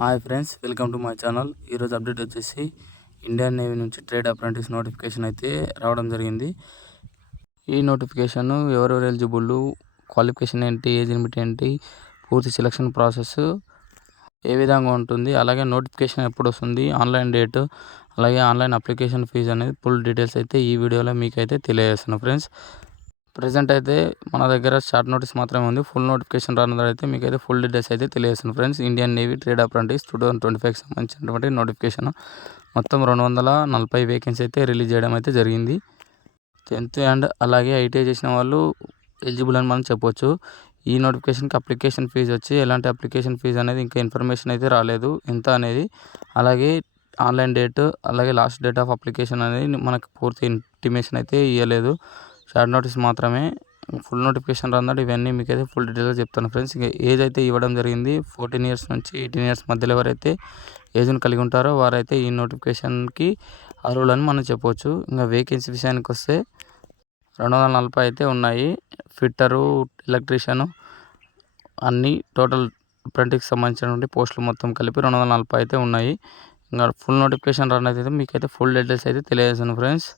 Hi friends, welcome to my channel. ఈరోజు update వచ్చేసి Indian navy నుంచి ట్రేడ్ అప్రెంటిస్ నోటిఫికేషన్ అయితే రావడం జరిగింది. ఈ నోటిఫికేషన్ ఎవరెవరు ఎలిజిబుల్, క్వాలిఫికేషన్ ఏంటి, ఏజ్ లిమిట్ ఏంటి, పూర్తి సెలక్షన్ ప్రాసెస్ ఏ విధంగా ఉంటుంది, అలాగే నోటిఫికేషన్ ఎప్పుడు వస్తుంది, ఆన్లైన్ డేట్, అలాగే ఆన్లైన్ అప్లికేషన్ ఫీజు అనేది ఫుల్ డీటెయిల్స్ అయితే ఈ వీడియోలో మీకైతే తెలియజేస్తున్నాను ఫ్రెండ్స్. ప్రజెంట్ అయితే మన దగ్గర షార్ట్ నోటీస్ మాత్రమే ఉంది. ఫుల్ నోటిఫికేషన్ రానున్నదైతే మీకైతే ఫుల్ డీటెయిల్స్ అయితే తెలియజేస్తుంది friends. Indian Navy trade apprentice 2025కి సంబంధించినటువంటి నోటిఫికేషన్ మొత్తం 240 వేకెన్సీ అయితే రిలీజ్ చేయడం అయితే జరిగింది. 10th అండ్ అలాగే ఐటీఐ చేసిన వాళ్ళు ఎలిజిబుల్ అని మనం చెప్పొచ్చు. ఈ నోటిఫికేషన్కి అప్లికేషన్ ఫీజు వచ్చి ఎలాంటి అప్లికేషన్ ఫీజు అనేది ఇంకా ఇన్ఫర్మేషన్ అయితే రాలేదు ఎంత అనేది. అలాగే ఆన్లైన్ డేట్, అలాగే లాస్ట్ డేట్ ఆఫ్ అప్లికేషన్ అనేది మనకు పూర్తి ఇంటిమేషన్ అయితే ఇవ్వలేదు. షార్ట్ నోటీస్ మాత్రమే. ఫుల్ నోటిఫికేషన్ రాన్నాడు. ఇవన్నీ మీకైతే ఫుల్ డీటెయిల్గా చెప్తాను ఫ్రెండ్స్. ఇంకా ఏజ్ అయితే ఇవ్వడం జరిగింది. 14 years నుంచి 18 years మధ్యలో ఎవరైతే ఏజ్ని కలిగి ఉంటారో వారైతే ఈ నోటిఫికేషన్కి అర్హులని మనం చెప్పవచ్చు. ఇంకా వేకెన్సీ విషయానికి వస్తే 240 అయితే ఉన్నాయి. ఫిట్టరు, ఎలక్ట్రీషియను అన్నీ టోటల్ అప్రెంటిస్కి సంబంధించినటువంటి పోస్టులు మొత్తం కలిపి 240 అయితే ఉన్నాయి. ఇంకా ఫుల్ నోటిఫికేషన్ రానైతే మీకైతే ఫుల్ డీటెయిల్స్ అయితే తెలియజేస్తాను ఫ్రెండ్స్.